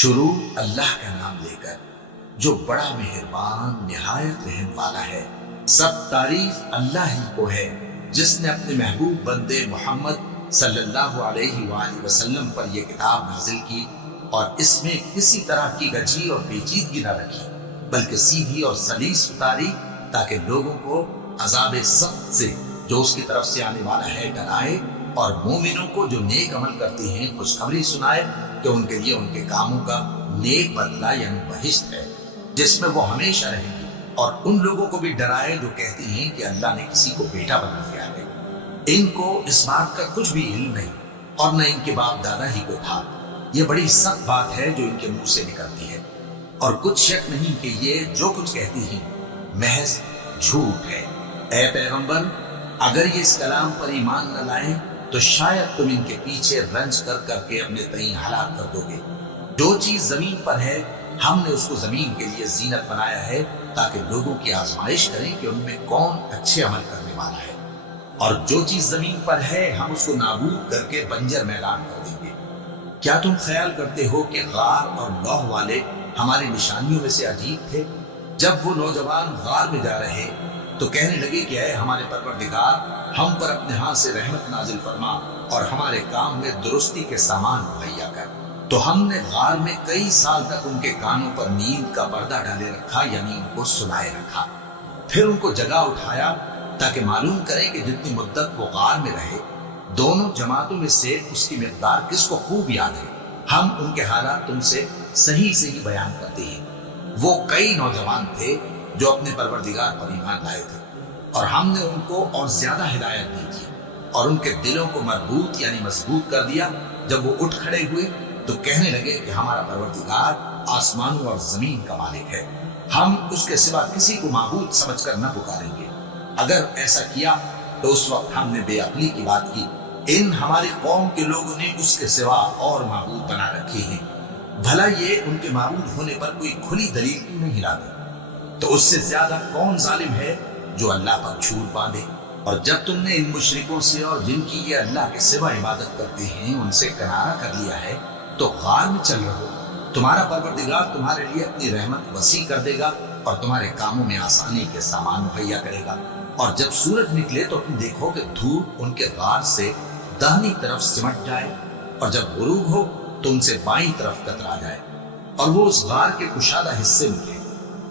شروع اللہ کا نام لے کر جو بڑا مہربان نہایت رحم والا ہے۔ سب تعریف اللہ ہی کو ہے جس نے اپنے محبوب بندے محمد صلی اللہ علیہ وآلہ وسلم پر یہ کتاب نازل کی اور اس میں کسی طرح کی گجی اور پیچیدگی نہ رکھی بلکہ سیدھی اور سلیس اتاری تاکہ لوگوں کو عذاب سخت سے جو اس کی طرف سے آنے والا ہے ڈرائے اور مومنوں کو جو نیک عمل کرتے ہیں خوشخبری سنائے کہ ان کے لیے ان کے کاموں کا نیک بدلہ یعنی بہشت ہے جس میں وہ ہمیشہ رہیں گے، اور ان لوگوں کو بھی ڈرائے جو کہتے ہیں کہ اللہ نے کسی کو بیٹا بنا دیا ہے۔ ان کو اس بات کا کچھ بھی علم نہیں اور نہ ان کے باپ دادا ہی کو تھا۔ یہ بڑی سخت بات ہے جو ان کے منہ سے نکلتی ہے، اور کچھ شک نہیں کہ یہ جو کچھ کہتی ہیں محض جھوٹ ہے۔ اے پیغمبر، اگر یہ اس کلام پر ایمان نہ لائیں تو شاید تم ان کے پیچھے رنج کر کر کے اپنے تئیں ہلاک کر دو گے۔ جو چیز زمین پر ہے ہم نے اس کو زمین کے لیے زینت بنایا ہے تاکہ لوگوں کی آزمائش کریں کہ ان میں کون اچھے عمل کرنے والا ہے، اور جو چیز زمین پر ہے ہم اس کو نابود کر کے بنجر میدان کر دیں گے۔ کیا تم خیال کرتے ہو کہ غار اور لوح والے ہماری نشانیوں میں سے عجیب تھے؟ جب وہ نوجوان غار میں جا رہے تو کہنے لگے کہ اے ہمارے پروردگار، ہم پر اپنے ہاتھ سے رحمت نازل فرما اور ہمارے کام میں درستی کے سامان مہیا کر۔ تو ہم نے غار میں کئی سال تک ان کے کانوں پر نیند کا پردہ ڈالے رکھا، یعنی ان کو سلائے رکھا۔ پھر ان کو جگہ اٹھایا تاکہ معلوم کرے کہ جتنی مدت وہ غار میں رہے دونوں جماعتوں میں سے اس کی مقدار کس کو خوب یاد ہے۔ ہم ان کے حالات تم سے صحیح بیان کرتے ہیں۔ وہ کئی نوجوان تھے جو اپنے پروردگار پر ایمان لائے تھے، اور ہم نے ان کو اور زیادہ ہدایت دی تھی اور ان کے دلوں کو مربوط یعنی مضبوط کر دیا۔ جب وہ اٹھ کھڑے ہوئے تو کہنے لگے کہ ہمارا پروردگار آسمانوں اور زمین کا مالک ہے، ہم اس کے سوا کسی کو معبود سمجھ کر نہ پکاریں گے۔ اگر ایسا کیا تو اس وقت ہم نے بے عقلی کی بات کی۔ ان ہماری قوم کے لوگوں نے اس کے سوا اور معبود بنا رکھے ہیں، بھلا یہ ان کے معبود ہونے پر کوئی کھلی دلیل کیوں نہیں لاتے؟ تو اس سے زیادہ کون ظالم ہے جو اللہ پر جھوٹ باندھے؟ اور جب تم نے ان مشرکوں سے اور جن کی یہ اللہ کے سوا عبادت کرتے ہیں ان سے کنارہ کر لیا ہے تو غار میں چل رہو، تمہارا پروردگار تمہارے لیے اپنی رحمت وسیع کر دے گا اور تمہارے کاموں میں آسانی کے سامان مہیا کرے گا۔ اور جب سورج نکلے تو تم دیکھو کہ دھوپ ان کے غار سے داہنی طرف سمٹ جائے، اور جب غروب ہو تو ان سے بائیں طرف کترا جائے اور وہ اس غار کے کشادہ حصے ملے۔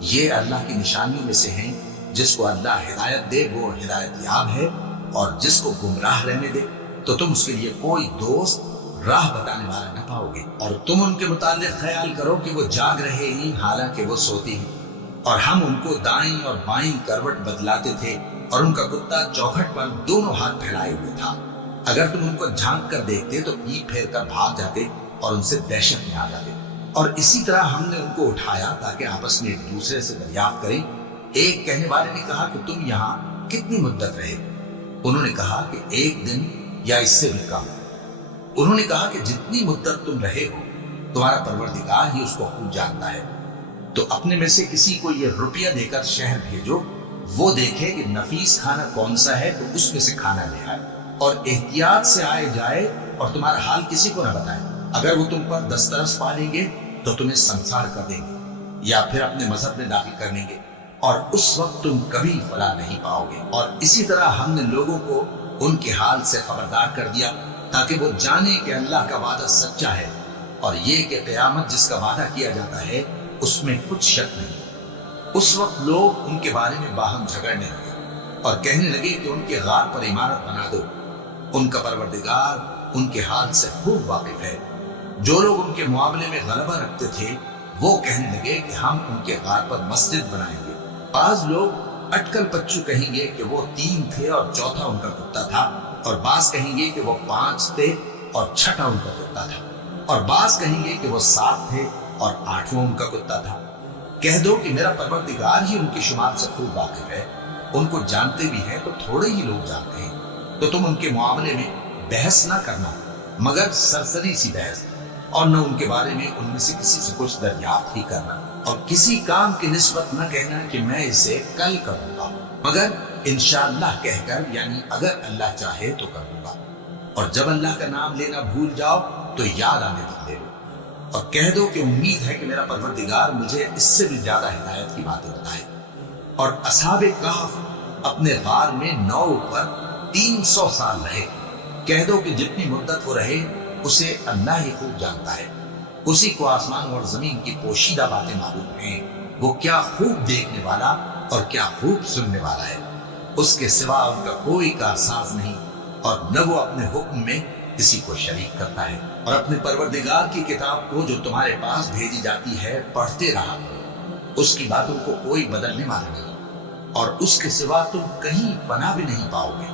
یہ اللہ کی نشانیوں میں سے ہیں، جس کو اللہ ہدایت دے وہ ہدایت یاب ہے، اور جس کو گمراہ رہنے دے تو تم اس کے لیے کوئی دوست راہ بتانے والا نہ پاؤ گے۔ اور تم ان کے متعلق خیال کرو کہ وہ جاگ رہے ہیں حالانکہ وہ سوتے ہیں، اور ہم ان کو دائیں اور بائیں کروٹ بدلاتے تھے، اور ان کا کتا چوکھٹ پر دونوں ہاتھ پھیلائے ہوئے تھا۔ اگر تم ان کو جھانک کر دیکھتے تو پیٹ پھیر کر بھاگ جاتے اور ان سے دہشت میں آ جاتے۔ اور اسی طرح ہم نے ان کو اٹھایا تاکہ آپس میں ایک دوسرے سے دریافت کریں۔ ایک کہنے والے نے کہا کہ تم یہاں کتنی مدت رہے؟ انہوں نے کہا کہ 1 دن یا اس سے بھی کم۔ انہوں نے کہا کہ جتنی مدت تم رہے ہو تمہارا پروردگار ہی اس کو خوب جانتا ہے، تو اپنے میں سے کسی کو یہ روپیہ دے کر شہر بھیجو، وہ دیکھے کہ نفیس کھانا کون سا ہے تو اس میں سے کھانا لے آئے، اور احتیاط سے آئے جائے اور تمہارا حال کسی کو نہ بتائے۔ اگر وہ تم پر دسترس پالیں گے تو تمہیں سنسار کر دیں گے یا پھر اپنے مذہب میں داخل کر لیں گے، اور اس وقت تم کبھی فلاح نہیں پاؤ گے۔ اور اسی طرح ہم نے لوگوں کو ان کے حال سے خبردار کر دیا تاکہ وہ جانے کہ اللہ کا وعدہ سچا ہے، اور یہ کہ قیامت جس کا وعدہ کیا جاتا ہے اس میں کچھ شک نہیں۔ اس وقت لوگ ان کے بارے میں باہم جھگڑنے لگے اور کہنے لگے کہ ان کے غار پر عمارت بنا دو۔ ان کا پروردگار ان کے حال سے خوب واقف ہے۔ جو لوگ ان کے معاملے میں غلبہ رکھتے تھے وہ کہنے لگے کہ ہم ان کے غار پر مسجد بنائیں گے۔ بعض لوگ اٹکل پچو کہیں گے کہ وہ 3 تھے اور چوتھا ان کا کتا تھا، اور بعض کہیں گے کہ وہ 5 تھے اور چھٹا ان کا کتا تھا، اور بعض کہیں گے کہ وہ 7 تھے اور 8واں ان کا کتا تھا۔ کہہ دو کہ میرا پروردگار ہی ان کی شمار سے خوب واقف ہے، ان کو جانتے بھی ہیں تو تھوڑے ہی لوگ جانتے ہیں۔ تو تم ان کے معاملے میں بحث نہ کرنا مگر سرسری سی بحث، اور نہ ان کے بارے میں ان میں سے کسی سے کچھ دریافت ہی کرنا، اور کسی کام کی نسبت نہ کہنا کہ میں اسے کل کروں گا، مگر انشاءاللہ کہہ کر یعنی اگر اللہ چاہے تو کروں گا، اور جب اللہ کا نام لینا بھول جاؤ تو یاد آنے تک لے لو۔ اور کہہ دو کہ امید ہے کہ میرا پروردگار مجھے اس سے بھی زیادہ ہدایت کی باتیں بتائے۔ اور اصحاب کہف اپنے غار میں 9 پر 300 سال رہے۔ کہہ دو کہ جتنی مدت وہ رہے اسے اللہ ہی خوب جانتا ہے، اسی کو آسمان اور زمین کی پوشیدہ باتیں معلوم ہیں۔ وہ کیا خوب دیکھنے والا اور کیا خوب سننے والا ہے، اس کے سوا ان کا کوئی کارساز نہیں، اور نہ وہ اپنے حکم میں کسی کو شریک کرتا ہے۔ اور اپنے پروردگار کی کتاب کو جو تمہارے پاس بھیجی جاتی ہے پڑھتے رہا، اس کی باتوں کو کوئی بدلنے والا نہیں، اور اس کے سوا تم کہیں پناہ بھی نہیں پاؤ گے۔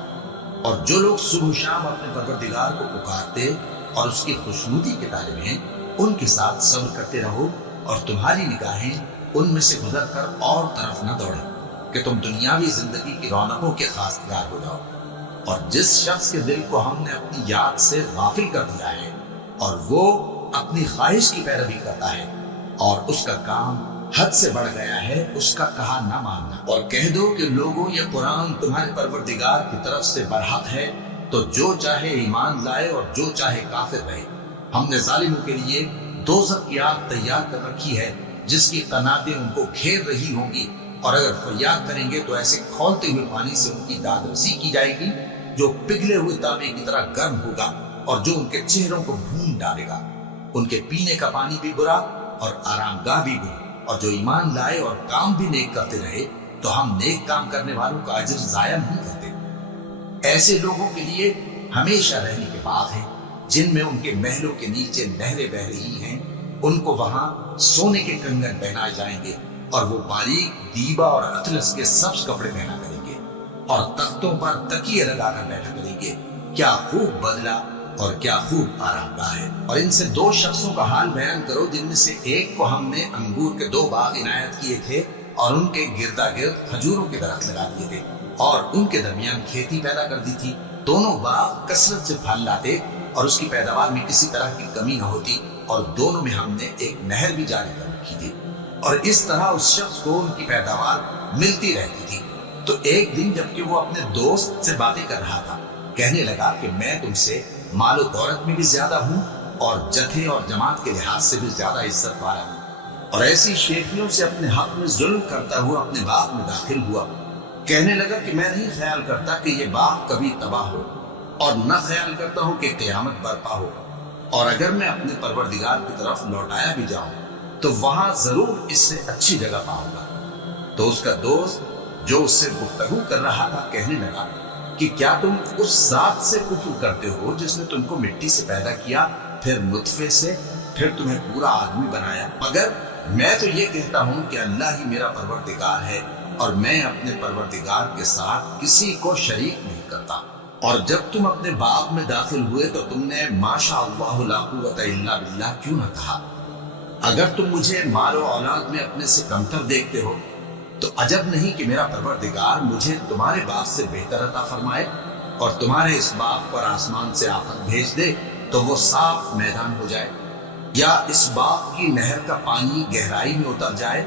اور جو لوگ صبح و شام اپنے پروردگار کو پکارتے اور اس کی خوشنودی کے طالب ہیں، ان کے ساتھ صبر کرتے رہو، اور تمہاری نگاہیں ان میں سے گزر کر اور طرف نہ دوڑیں کہ تم دنیاوی زندگی کی رونقوں کے خواستگار ہو جاؤ۔ اور جس شخص کے دل کو ہم نے اپنی یاد سے غافل کر دیا ہے اور وہ اپنی خواہش کی پیروی کرتا ہے اور اس کا کام حد سے بڑھ گیا ہے، اس کا کہا نہ ماننا۔ اور کہہ دو کہ لوگوں، یہ قرآن تمہارے پروردگار کی طرف سے برحق ہے، تو جو چاہے ایمان لائے اور جو چاہے کافر رہے۔ ہم نے ظالموں کے لیے دوزخ کی آگ تیار کر رکھی ہے جس کی قناتیں ان کو گھیر رہی ہوں گی، اور اگر فریاد کریں گے تو ایسے کھولتے ہوئے پانی سے ان کی داد رسی کی جائے گی جو پگھلے ہوئے تانبے کی طرح گرم ہوگا اور جو ان کے چہروں کو بھون ڈالے گا۔ ان کے پینے کا پانی بھی برا اور آرام گاہ بھی برا۔ اور جو ایمان لائے اور کام بھی نیک کرتے رہے تو ہم نیک کام کرنے والوں کا اجر ضائع نہیں کرتے۔ ایسے لوگوں کے لیے ہمیشہ رہنے کے باغ ہیں جن میں ان کے محلوں کے نیچے نہریں بہ رہی ہیں، ان کو وہاں سونے کے کنگن پہنائے جائیں گے، اور وہ باریک دیبا اور اطلس کے سبز کپڑے پہنا کریں گے، اور تختوں پر تکیے لگا کر بیٹھا کریں گے۔ کیا خوب بدلہ اور کیا خوب آرام گاہ ہے۔ اور ان سے 2 شخصوں کا حال بیان کرو جن میں سے ایک کو ہم نے انگور کے 2 باغ عنایت کیے تھے اور ان کے گردا گرد کھجوروں کے درخت لگا دیے تھے اور ان کے درمیان کھیتی پیدا کر دی تھی۔ دونوں باغ کثرت سے پھل لاتے اور اس کی پیداوار میں کسی طرح کی کمی نہ ہوتی، اور دونوں میں ہم نے ایک نہر بھی جاری کر رکھی تھی، اور اس طرح اس شخص کو ان کی پیداوار ملتی رہتی تھی۔ تو ایک دن جبکہ وہ اپنے دوست سے باتیں کر رہا تھا، کہنے لگا کہ میں تم سے مال و دولت میں بھی زیادہ ہوں اور جتھے اور جماعت کے لحاظ سے بھی زیادہ عزت والا ہوں، اور ایسی شیخیوں سے اپنے حق میں ظلم کرتا ہوا اپنے باغ میں داخل ہوا۔ کہنے لگا کہ میں نہیں خیال کرتا کہ یہ باغ کبھی تباہ ہو، اور نہ خیال کرتا ہوں کہ قیامت برپا ہو، اور اگر میں اپنے پروردگار کی طرف لوٹایا بھی جاؤں تو وہاں ضرور اس سے اچھی جگہ پاؤں گا۔ تو اس کا دوست جو اس سے گفتگو کر رہا تھا کہنے لگا کہ کیا تم اس ذات سے کفر کرتے ہو جس نے تم کو مٹی سے پیدا کیا، پھر نطفے سے، پھر تمہیں پورا آدمی بنایا؟ مگر میں تو یہ کہتا ہوں کہ اللہ ہی میرا پروردگار ہے، اور میں اپنے پروردگار کے ساتھ کسی کو شریک نہیں کرتا۔ اور جب تم اپنے باغ میں داخل ہوئے تو تم نے ماشاء اللہ لا قوت الا باللہ کیوں نہ کہا؟ اگر تم مجھے مال و اولاد میں اپنے سے کمتر دیکھتے ہو تو عجب نہیں کہ میرا پروردگار مجھے تمہارے باغ سے بہتر عطا فرمائے اور تمہارے اس باغ پر آسمان سے آفت بھیج دے تو وہ صاف میدان ہو جائے، یا اس باغ کی نہر کا پانی گہرائی میں اتر جائے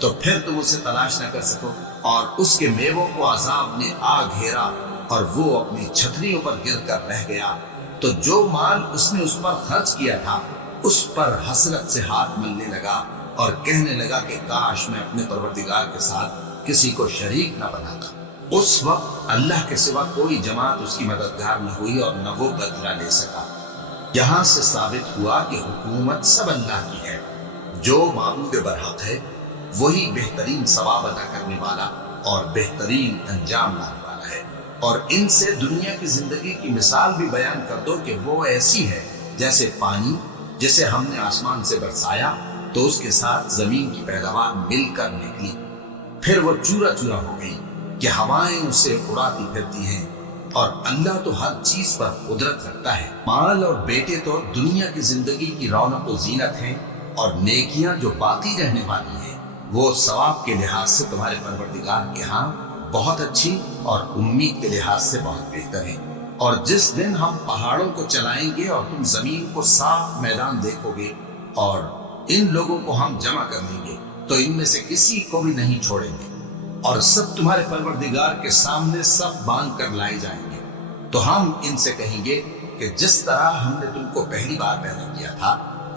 تو پھر تم اسے تلاش نہ کر سکو، اور اس کے میووں کو عذاب نے آ گھیرا اور وہ اپنی چھتریوں پر گر کر رہ گیا، تو جو مال اس نے اس پر خرچ کیا تھا اس پر حسرت سے ہاتھ ملنے لگا اور کہنے لگا کہ کاش میں اپنے پروردگار کے ساتھ کسی کو شریک نہ بناتا۔ اس وقت اللہ کے سوا کوئی جماعت اس کی مددگار نہ ہوئی اور نہ وہ بدلہ لے سکا۔ یہاں سے ثابت ہوا کہ حکومت سب اللہ کی ہے، جو معبود برحق ہے وہی بہترین ثواب عطا کرنے والا اور بہترین انجام لانے والا ہے۔ اور ان سے دنیا کی زندگی کی مثال بھی بیان کر دو کہ وہ ایسی ہے جیسے پانی جسے ہم نے آسمان سے برسایا تو اس کے ساتھ زمین کی پیداوار مل کر نکلی، پھر وہ چورا چورا ہو گئی کہ ہوائیں اسے اڑاتی پھرتی ہیں، اور اللہ تو ہر چیز پر قدرت رکھتا ہے۔ مال اور بیٹے تو دنیا کی زندگی کی رونق و زینت ہیں، اور نیکیاں جو باقی رہنے والی ہیں وہ ثواب کے لحاظ سے تمہارے پروردگار کے ہاں بہت اچھی اور امید کے لحاظ سے بہت بہتر ہے۔ اور جس دن ہم پہاڑوں کو چلائیں گے اور تم زمین کو صاف میدان دیکھو گے اور ان لوگوں کو ہم جمع کر لیں گے تو ان میں سے کسی کو بھی نہیں چھوڑیں گے، اور سب تمہارے پروردگار کے سامنے سب باندھ کر لائے جائیں گے۔ تو ہم ان سے کہیں گے کہ جس طرح ہم نے تم کو پہلی بار پیدا کیا تھا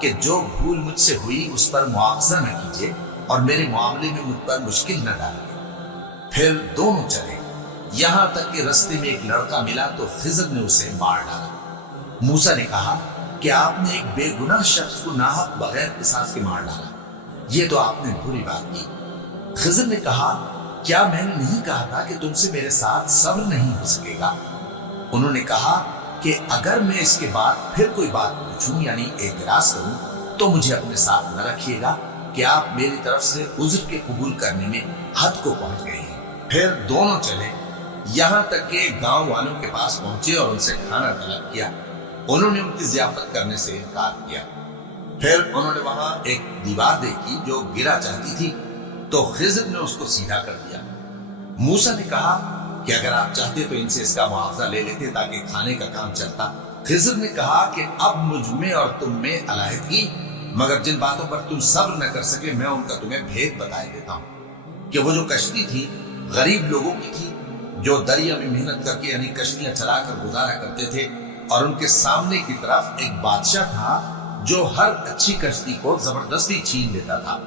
کہ جو بھول مجھ سے ہوئی اس پر مواخذہ نہ کیجیے اور میرے معاملے میں مجھ پر مشکل نہ ڈالیے۔ پھر دونوں چلے، یہاں تک کہ رستے میں ایک لڑکا ملا تو خضر نے اسے مار ڈالا۔ موسیٰ نے کہا کہ آپ نے ایک بے گناہ شخص کو ناحق بغیر قصاص کے مار ڈالا، یہ تو آپ نے بری بات کی۔ خضر نے کہا کیا میں نے نہیں کہا تھا کہ تم سے میرے ساتھ صبر نہیں ہو سکے گا؟ انہوں نے کہا کہ اگر میں اس کے بعد پھر کوئی بات پوچھوں یعنی اعتراض کروں تو مجھے اپنے ساتھ نہ رکھیے گا کہ آپ میری طرف سے عذر کے قبول کرنے میں حد کو پہنچ گئے ہیں۔ پھر دونوں چلے، یہاں تک کہ گاؤں والوں کے پاس پہنچے اور ان سے کھانا طلب کیا۔ انہوں نے ان کی ضیافت کرنے سے انکار کیا۔ پھر انہوں نے وہاں ایک دیوار دیکھی جو گرا چاہتی تھی تو خضر نے اس کو سیدھا کر دیا۔ موسیٰ نے کہا کہ اگر آپ چاہتے تو ان سے اس کا معاوضہ لے لیتے تاکہ کھانے کا کام چلتا۔ خضر نے کہا کہ اب مجھ میں اور تم میں علیحدگی، مگر جن باتوں پر تم صبر نہ کر سکے میں ان کا تمہیں بھید بتائے دیتا ہوں کہ وہ جو کشتی تھی غریب لوگوں کی تھی جو دریا میں محنت کر کے یعنی کشتیاں چلا کر گزارا کرتے تھے، اور ان کے سامنے کی طرف ایک بادشاہ تھا جو ہر اچھی کشتی کو زبردستی چھین لیتا تھا۔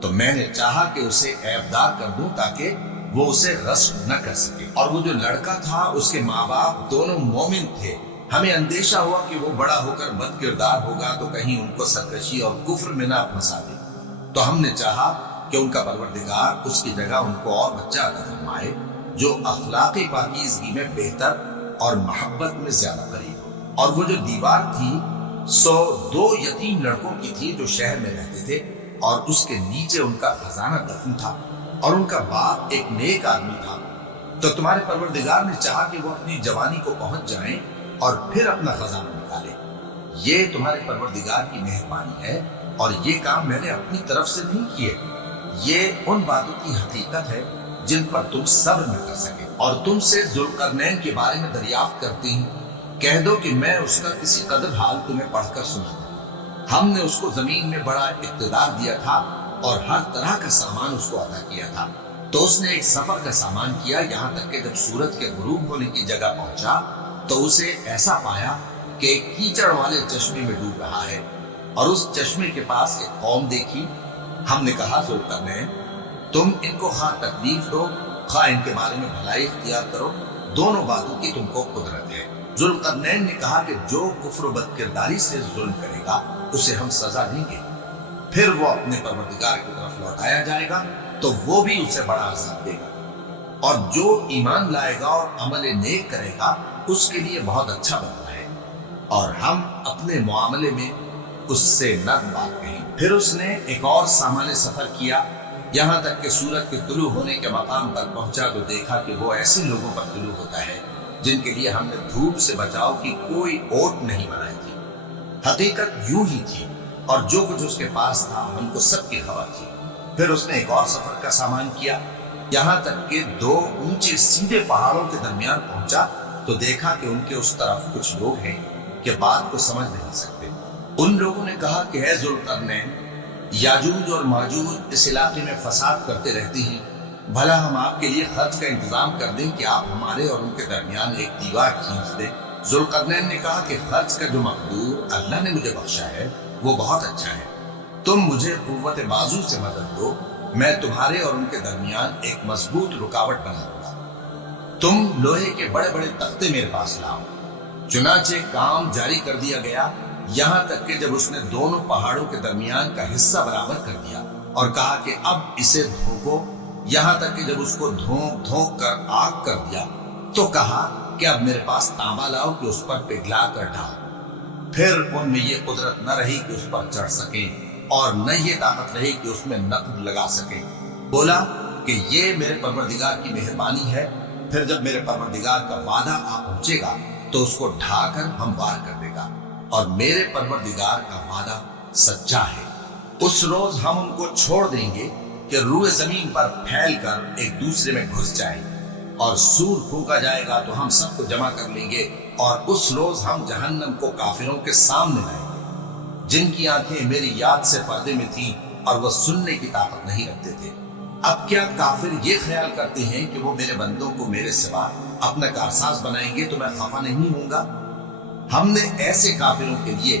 تو میں نے چاہا کہ اسے عیبدار کر دوں تاکہ وہ اسے رسم نہ کر سکے، اور وہ جو لڑکا تھا اس کے ماں باپ دونوں مومن تھے۔ ہمیں اندیشہ ہوا کہ وہ بڑا ہو کر بد کردار ہوگا تو کہیں ان کو سرکشی اور کفر میں نہ پھنسا دے، تو ہم نے چاہا کہ ان کا پروردگار اس کی جگہ ان کو اور بچہ عطا فرمائے جو اخلاقی پاکیزگی میں بہتر اور محبت میں زیادہ قریب ہو۔ اور وہ جو دیوار تھی سو 2 یتیم لڑکوں کی تھی جو شہر میں رہتے تھے، اور اس کے نیچے ان کا خزانہ دفن تھا، اور ان کا باپ ایک نیک آدمی تھا۔ تو تمہارے پروردگار نے چاہا کہ وہ اپنی جوانی کو پہنچ جائیں اور پھر اپنا خزانہ نکالے۔ یہ تمہارے پروردگار کی مہربانی ہے، اور یہ کام میں نے اپنی طرف سے نہیں کیے، یہ ان باتوں کی حقیقت ہے جن پر تم صبر نہ کر سکے۔ اور تم سے ذوالقرنین کے بارے میں دریافت کرتی ہیں، کہہ دو کہ میں اس کا کسی قدر حال تمہیں پڑھ کر سنا دوں۔ ہم نے اس کو زمین میں بڑا اقتدار دیا تھا اور ہر طرح کا سامان اس کو عطا کیا تھا۔ تو اس نے ایک سفر کا سامان کیا، یہاں تک کہ جب سورج کے غروب ہونے کی جگہ پہنچا تو اسے ایسا پایا کہ ایک کیچڑ والے چشمے میں ڈوب رہا ہے، اور اس چشمے کے پاس ایک قوم دیکھی۔ ہم نے کہا ذوالقرنین تم ان کو خواہ تکلیف دو خواہ ان کے بارے میں بھلائی اختیار کرو، دونوں باتوں کی تم کو قدرت ہے۔ ذوالقرنین نے کہا کہ جو کفر و بد کرداری سے ظلم کرے گا اسے ہم سزا دیں گے، پھر وہ اپنے پروردگار کی طرف لوٹایا جائے گا تو وہ بھی اسے بڑا عذاب دے گا، اور جو ایمان لائے گا اور عمل نیک کرے گا اس کے لیے بہت اچھا بدلہ ہے، اور ہم اپنے معاملے میں اس سے نرم بات کہیں۔ پھر اس نے ایک اور سامان سفر کیا، یہاں تک کہ سورج کے طلوع ہونے کے مقام پر پہنچا تو دیکھا کہ وہ ایسے لوگوں پر طلوع ہوتا ہے جن کے لیے ہم نے دھوپ سے بچاؤ کی کوئی اوٹ نہیں بنائی تھی۔ حقیقت یوں ہی تھی، اور جو کچھ اس کے پاس تھا ہم کو سب کی خبر تھی۔ پھر اس نے ایک اور سفر کا سامان کیا، یہاں تک کہ 2 اونچے سیدھے پہاڑوں کے درمیان پہنچا تو دیکھا کہ ان کے اس طرف کچھ لوگ ہیں کہ بات کو سمجھ نہیں سکتے۔ ان لوگوں نے کہا کہ اے ذوالقرنین، یاجوج اور ماجوج اس علاقے میں فساد کرتے رہتے ہیں، بھلا ہم آپ کے لیے خرچ کا انتظام کر دیں کہ آپ ہمارے اور ان کے درمیان ایک دیوار کھینچ دیں۔ ذوالقرنین نے کہا کہ خرچ کا جو مقدور اللہ نے مجھے بخشا ہے وہ بہت اچھا ہے، تم مجھے قوت بازو سے مدد دو، میں تمہارے اور ان کے درمیان ایک مضبوط رکاوٹ بنا دوں گا۔ تم لوہے کے بڑے بڑے تختے میرے پاس لاؤ۔ چنانچہ کام جاری کر دیا گیا، یہاں تک کہ جب اس نے دونوں پہاڑوں کے درمیان کا حصہ برابر کر دیا اور کہا کہ اب اسے دھوکو، یہاں تک کہ جب اس کو دھونک دھونک کر آگ کر دیا تو کہا کہ اب میرے پاس تانبا لاؤ کہ اس پر پگھلا کر ڈال۔ پھر ان میں یہ قدرت نہ رہی کہ اس پر چڑھ سکیں، اور نہ یہ طاقت رہی کہ اس میں نقب لگا سکیں۔ بولا کہ یہ میرے پروردگار کی مہربانی ہے، پھر جب میرے پروردگار کا وعدہ آ پہنچے گا تو اس کو ڈھا کر ہموار کر دے گا، اور میرے پروردگار کا وعدہ سچا ہے۔ اس روز ہم ان کو چھوڑ دیں گے کہ روئے زمین پر پھیل کر ایک دوسرے میں گھس جائیں، اور سور پھونکا جائے گا تو ہم سب کو جمع کر لیں گے، اور اس روز ہم جہنم کو کافروں کے سامنے لائیں گے جن کی آنکھیں میری یاد سے پردے میں تھیں اور وہ سننے کی طاقت نہیں رکھتے تھے۔ اب کیا کافر یہ خیال کرتے ہیں کہ وہ میرے بندوں کو میرے سوا اپنا کارساز بنائیں گے تو میں خفا نہیں ہوں گا؟ ہم نے ایسے کافروں کے لیے